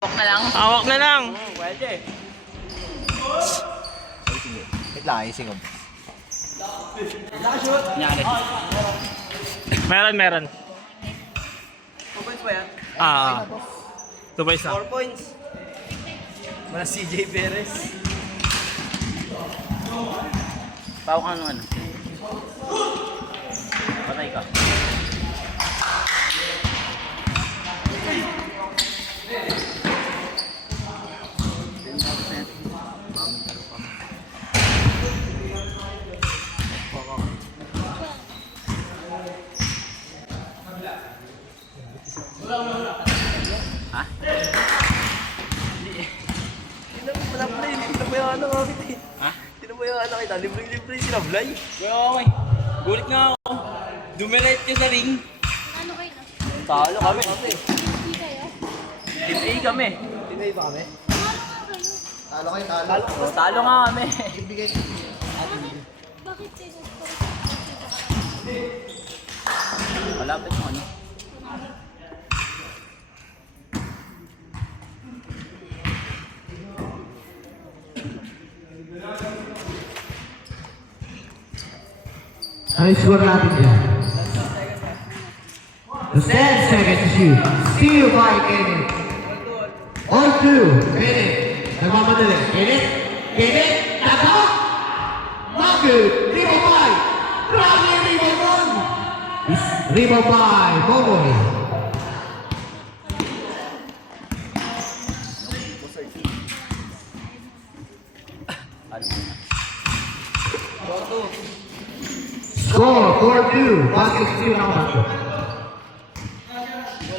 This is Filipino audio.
Hawak na lang. Hawak na lang. Pwede. Wait lang, ising ko. Nyari. Meron. 2 points ba yan? 2 points na. 4 points. Wala CJ Perez. Pao ka ano. Patay ka. Ha? Hindi mo play, hindi mo yung ano kami. Ha? Hindi mo yung ano kita, libre-libre yung sinablay. Well, okay. Gulit nga ako. Dumiret ka sa ring. Ano kayo na? Talo kami. Hindi kayo? Team A kami. Tinay ba kami? Ano nga kayo? Talo kayo, talo. Talo nga kami. Ibigay. Bakit kayo Malapit mo ano. Ano yung score natin dyan? The 10 seconds to shoot. Steal by Kenneth. On 2. Kenneth. Nagmamadali. Kenneth. Tako! Not good. Rebound by. Grabe rebound. Rebound by Momoy. Score 4-2. Basket steal ng Bato.